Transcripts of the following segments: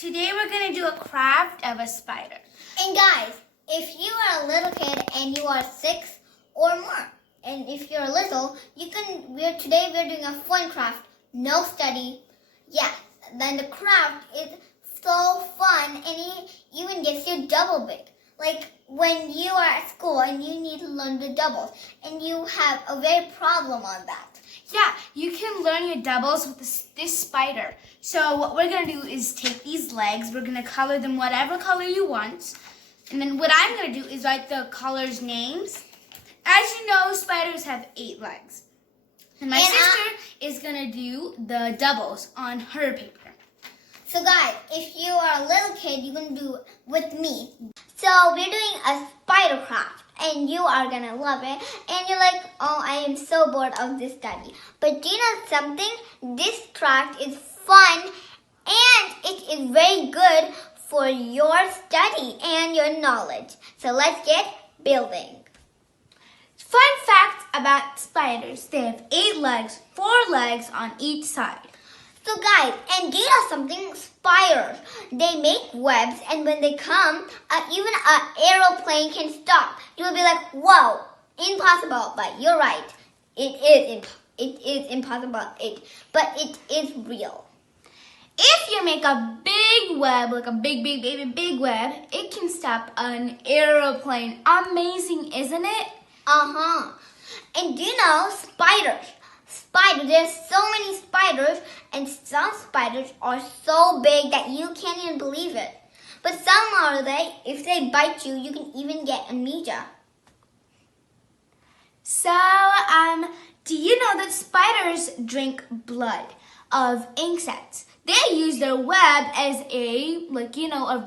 Today we're going to do a craft of a spider. And guys, if you are a little kid and you are 6 or more, and if you're little, today we're doing a fun craft, no study. Yes, then the craft is so fun and it even gets you double big. Like when you are at school and you need to learn the doubles and you have a very problem on that. Yeah, you can learn your doubles with this spider. So what we're going to do is take these legs. We're going to color them whatever color you want. And then what I'm going to do is write the colors' names. As you know, spiders have 8 legs. And my sister is going to do the doubles on her paper. So guys, if you are a little kid, you can do it with me. So we're doing a spider craft and you are going to love it. And you're like, oh, I am so bored of this study. But do you know something? This craft is fun and it is very good for your study and your knowledge. So let's get building. Fun fact about spiders. They have 8 legs, 4 legs on each side. So guys, and do you know something? Spiders, they make webs and when they come, even an aeroplane can stop. You will be like, whoa, impossible. But you're right. It is impossible, but it is real. If you make a big web, like a big web, it can stop an aeroplane. Amazing, isn't it? And do you know spiders? There's so many spiders, and some spiders are so big that you can't even believe it. But some are if they bite you, you can even get amnesia. So, do you know that spiders drink blood of insects? They use their web as a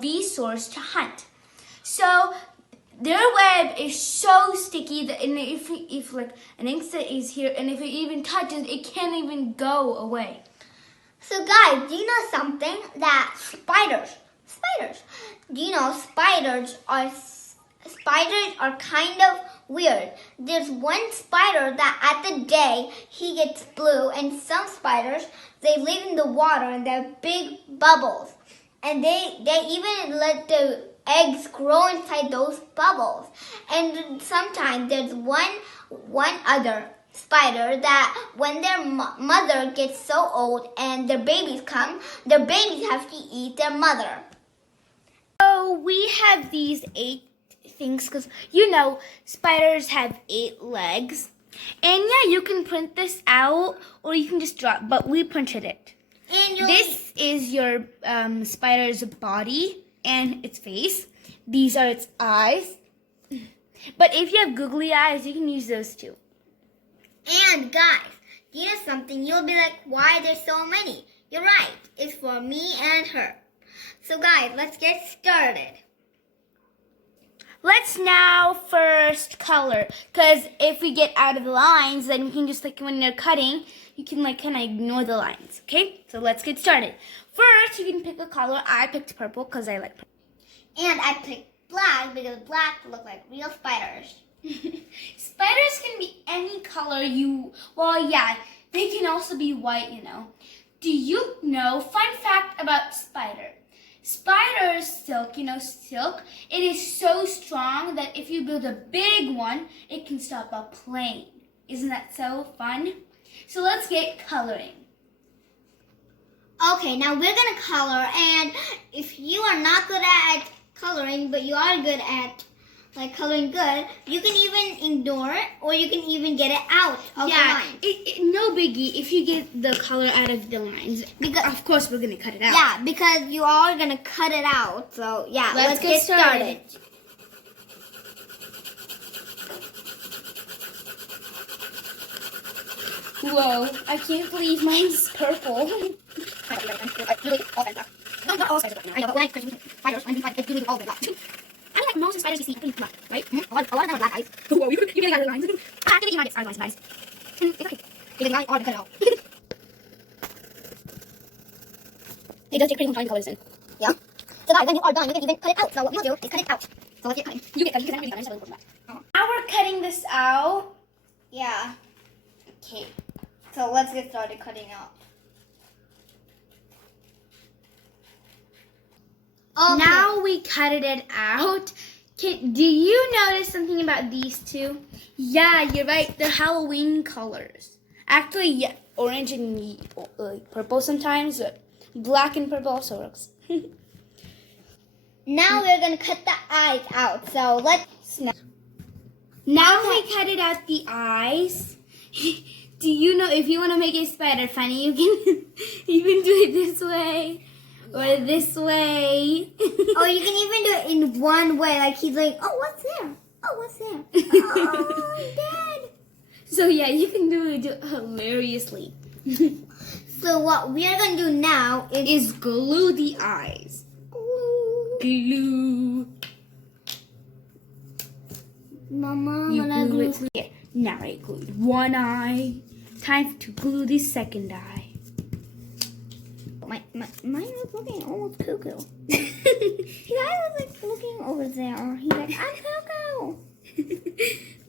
resource to hunt. So, their web is so sticky that if an insect is here and if it even touches, it can't even go away. So guys, do you know something? That spiders, do you know spiders are kind of weird. There's one spider that at the day he gets blue, and some spiders, they live in the water and they're big bubbles. And they even let the eggs grow inside those bubbles. And sometimes there's one other spider that when their mother gets so old and their babies come, their babies have to eat their mother. So we have these 8 things because spiders have 8 legs. And yeah, you can print this out or you can just draw it, but we printed it. And this is your spider's body and its face. These are its eyes. But if you have googly eyes, you can use those too. And guys, do you know something? You'll be like, why are there so many? You're right. It's for me and her. So guys, let's get started. Let's now first color. Because if we get out of the lines, then you can just when you're cutting, you can kind of ignore the lines. Okay? So let's get started. First, you can pick a color. I picked purple because I like purple. And I picked black because black look like real spiders. Spiders can be any color they can also be white, Do you know, fun fact about Spider's silk, silk, it is so strong that if you build a big one, it can stop a plane. Isn't that so fun? So let's get coloring. Okay, now we're going to color, and if you are not good at coloring, but you are good at coloring good, you can even ignore it, or you can even get it out of the lines. No biggie if you get the color out of the lines. Because of course we're going to cut it out. Yeah, because you are going to cut it out. So yeah, let's get started. Whoa, I can't believe mine's purple. Not all spiders are I know, but when I spiders, I do all of them black. I mean, most spiders you see are black, right? A lot of them are black eyes. Whoa, you're getting out of the lines. After you might get started lines, guys. It's okay. Because I already cut it out. It does take pretty long time to color this in. Yeah. So guys, when you are done, you can even cut it out. So what we'll do is cut it out. So let's get cutting. You get cutting because I'm really cutting, so Now we're cutting this out. Yeah. Okay. So let's get started cutting out. Okay. Now we cutted it out. Do you notice something about these two? Yeah, you're right. They're Halloween colors. Actually, yeah, orange and purple sometimes, but black and purple also works. Now we're gonna cut the eyes out. So let's snap. Now we cutted out the eyes. Do you know if you want to make a spider funny, you can you can do it this way or this way. Or you can even do it in one way. Like he's like, oh, what's there? Oh, what's there? Oh, I'm dead. So yeah, you can do it hilariously. So what we are gonna do now Is glue the eyes. Glue. Mama, You when I glue glue. it. Yeah, now I glued one eye. Time to glue the second eye. Mine was looking almost cuckoo. His eye was like looking over there. He's like, I'm cuckoo.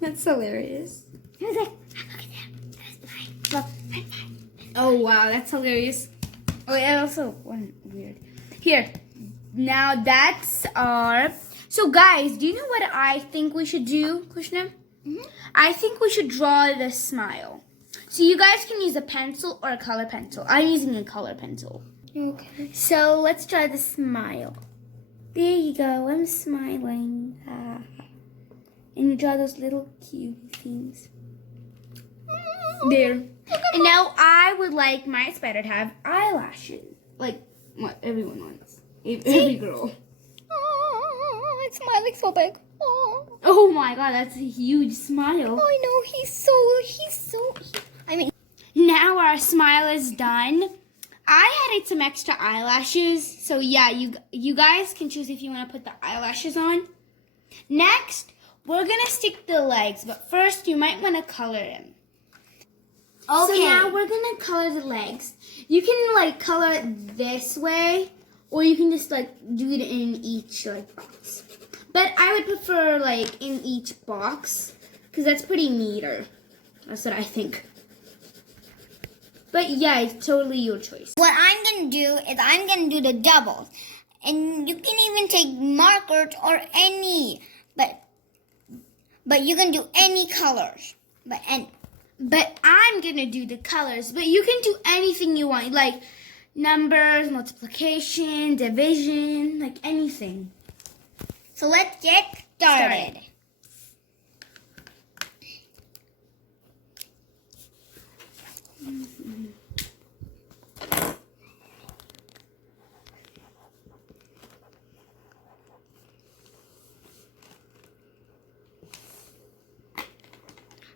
That's hilarious. He was like, look at that. That's mine. Look, that's mine. Oh wow, that's hilarious. Oh, yeah, also one weird. Here, now that's our. So guys, do you know what I think we should do, Kushna? Mm-hmm. I think we should draw the smile. So you guys can use a pencil or a color pencil. I'm using a color pencil. Okay. So let's try the smile. There you go. I'm smiling. And you draw those little cute things. There. And now I would like my spider to have eyelashes. Like what everyone wants. Every girl. Oh, it's smiling so big. Oh, Oh my god, that's a huge smile. I know. I mean, Now our smile is done. I added some extra eyelashes. So yeah, you guys can choose if you want to put the eyelashes on. Next, we're going to stick the legs. But first, you might want to color them. okay. So now we're going to color the legs. You can like color it this way. Or you can just like do it in each like box. But I would prefer like in each box. Because that's pretty neater. That's what I think. But yeah, it's totally your choice. What I'm going to do is I'm going to do the doubles. And you can even take markers or any. But you can do any colors. But I'm going to do the colors. But you can do anything you want. Like numbers, multiplication, division, like anything. so let's get started.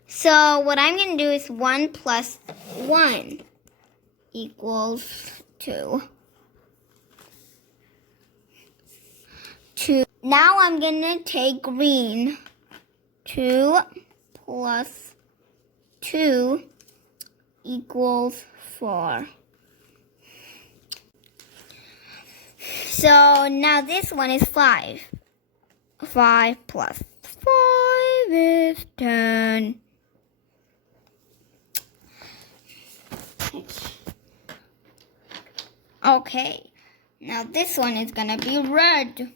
So what I'm going to do is 1 plus 1 equals 2. 2. Now I'm going to take green. 2 plus 2 equals 4. So now this one is 5. 5 plus 5 is 10. Okay, now this one is gonna be red.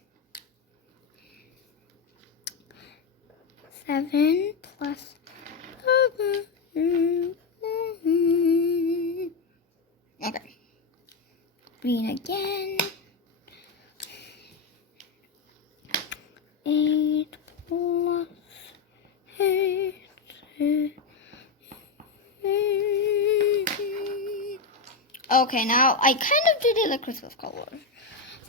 7 plus 7. Okay. Green again. 8 plus 8. Okay, now I kind of did it like Christmas color.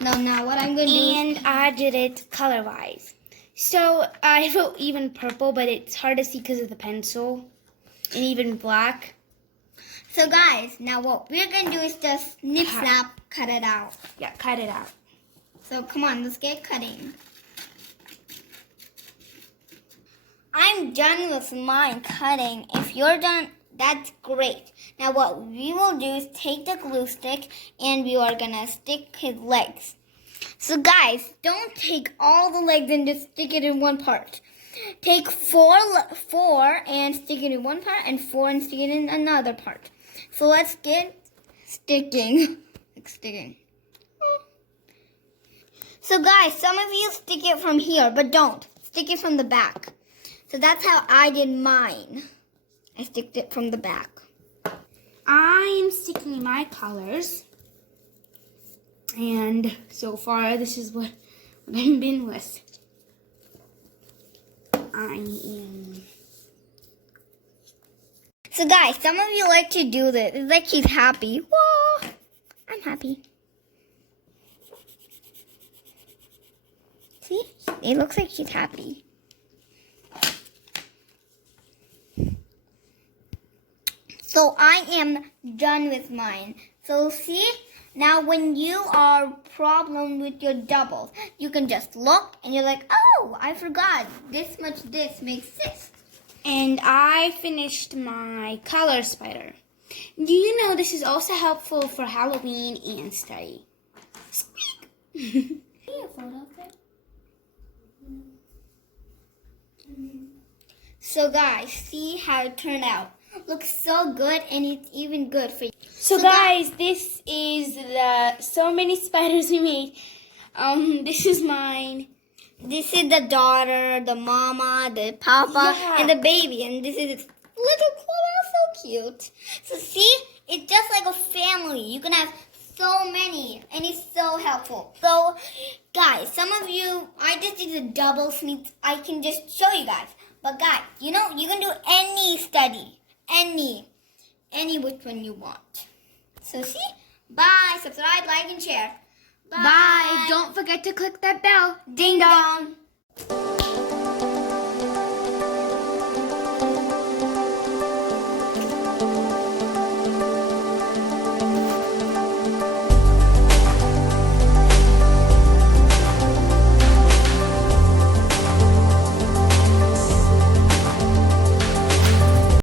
Now what I'm going to do is... And I did it color-wise. So I wrote even purple, but it's hard to see because of the pencil. And even black. So guys, now what we're going to do is just snip, snap, cut it out. Yeah, cut it out. So come on, let's get cutting. I'm done with mine cutting. If you're done, that's great. Now what we will do is take the glue stick and we are gonna stick his legs. So guys, don't take all the legs and just stick it in one part. Take four and stick it in one part and 4 and stick it in another part. So let's get sticking. Like sticking. So guys, some of you stick it from here, but don't. Stick it from the back. So that's how I did mine. I sticked it from the back. I am sticking my colors. And so far, this is what I've been with. I am... So guys, some of you like to do this. It's like she's happy. Whoa! I'm happy. See? It looks like she's happy. So I am done with mine. So see? Now when you are problem with your doubles, you can just look and you're like, oh, I forgot. This much this makes this. And I finished my color spider. Do you know this is also helpful for Halloween and study? Squeak! See a photo of it? So guys, see how it turned out. Looks so good, and it's even good for you. So guys, this is the so many spiders we made. This is mine. This is the daughter, the mama, the papa, Yeah. and the baby. And this is its little Chloe, so cute. So see, it's just like a family. You can have so many, and it's so helpful. So guys, some of you, I just did the double sneaks. I can just show you guys. But guys, you know, you can do any study. Any which one you want. So see, bye, subscribe, like, and share. Bye. Don't forget to click that bell. Ding dong.